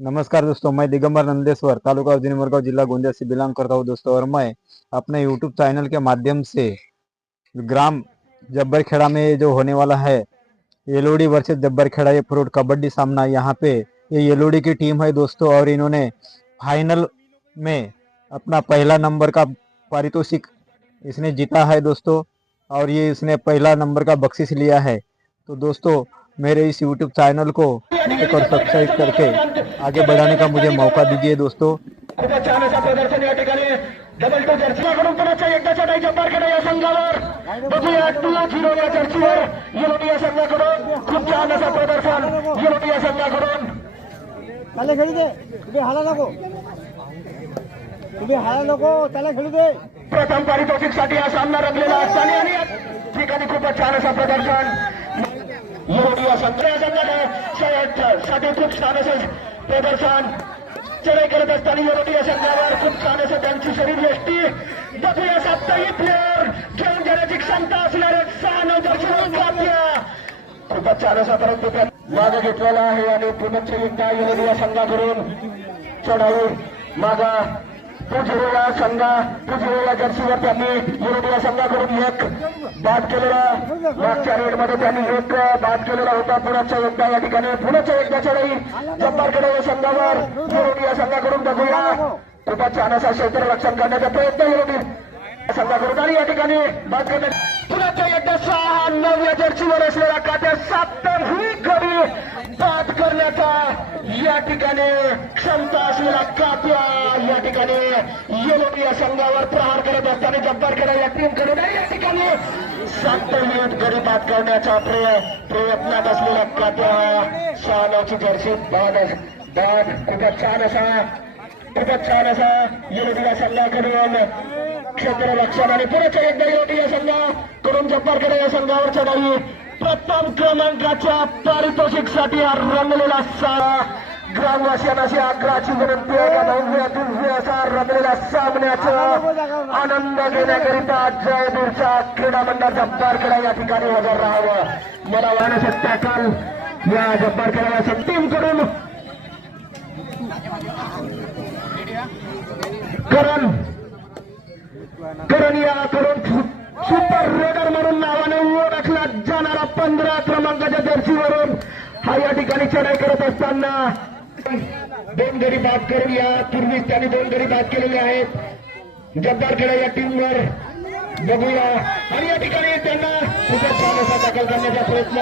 नमस्कार दोस्तों, मैं दिगंबर नंदेश्वर तालुका उज्जैन जिला गोंदिया से बिलोंग करता हूँ दोस्तों। और मैं अपने यूट्यूब चैनल के माध्यम से ग्राम जब्बर खेड़ा में जो होने वाला है येलोडी वर्सेस जब्बर खेड़ा ये फ्रूट कबड्डी सामना, यहाँ पे ये येलोडी की टीम है दोस्तों। और इन्होंने फाइनल में अपना पहला नंबर का पारितोषिक इसने जीता है दोस्तों। और ये इसने पहला नंबर का बख्शिश लिया है। तो दोस्तों, मेरे इस यूट्यूब चैनल को लाइक और सब्सक्राइब करके आगे बढ़ाने का मुझे मौका दीजिए दोस्तों। खूपच छान असं प्रदर्शन या ठिकाणी डबल टू जर्सीकडून पुन्हा एकदा चढाई जब्बारकडे या संघावर बघूया 2-0 या जर्सीवर येलोडी या संघाकडून खूप छान असं प्रदर्शन येलोडी या संघाकडून त्याला खेळू दे, तुम्ही हाला नको, त्याला खेळू दे। प्रथम पारितोषिकसाठी हा सामना रंगलेला असताना आणि या ठिकाणी खूपच छान असं प्रदर्शन येलोडी या संघासाठी खूप छान असं प्रदर्शन चढाई करत असताना येलोडी या संघावर खूप छान असं त्यांची शरीर यष्टी बघूया 7 प्लेअर घेऊन जाण्याची क्षमता असणारे 6 नवदर्शक खूपच छान असा परंतु मागे घेतलेला आहे आणि पुनश्च एकदा येलोडी या संघाकडून चढाई मागा पुजिरोला जर्सीवर त्यांनी येलोडी या संघाकडून एक बाद केलेला, मागच्या रेडमध्ये त्यांनी एक बाद केलेला होता। पुन्हा एकदा या ठिकाणी पुन्हा एकदा चढाई जब्बारकडे या संघावर येलोडी या संघाकडून बघूया खूपच छान असा क्षेत्र रक्षण करण्याचा प्रयत्न येलोडी संघाकडून आणि या ठिकाणी बाद करण्यात पुन्हा एकदा 6-9 या जर्सीवर असलेला काट्या 7ही गडी बाद करण्याचा या ठिकाणी क्षमता असलेला काप्या या ठिकाणी येलोडी या संघावर प्रहार करत असताना जब्बारकडे या टीमकडून या ठिकाणी 7ही गडी बाद करण्याचा प्रयत्नात असलेला काप्या 6-9ची जर्सी बाद खूपच छान असा येलोडी या संघाकडून क्षेत्र रक्षण आणि पुन्हा एकदा येलोडी या संघाकडून जब्बारकडे या संघावर चढाई प्रथम क्रमांकाच्या पारितोषिकसाठी हा रंगलेला ग्रामवासियांना अशी आग्रहाची विनंती आहे का भव्य असा रंगलेल्या सामन्याचा आनंद घेण्याकरिता जयपूरचा क्रीडा मंडळ जब्बारखेडा या ठिकाणी हजर राहावं। मला वाहण्याचं टॅकल या जब्बारखेडा या टीमकडून करण याकडून सुपर रेडर म्हणून नावाने ओळखला जाणारा 15 क्रमांकाच्या जर्सीवरून हा या ठिकाणी चढाई करत असताना 2 गडी बाद करून यापूर्वीच त्यांनी 2 गडी बाद केलेले आहेत जब्बारखेडा या टीमवर बघूया आणि या ठिकाणी त्यांना खूपच छान असा दाखल करण्याचा प्रयत्न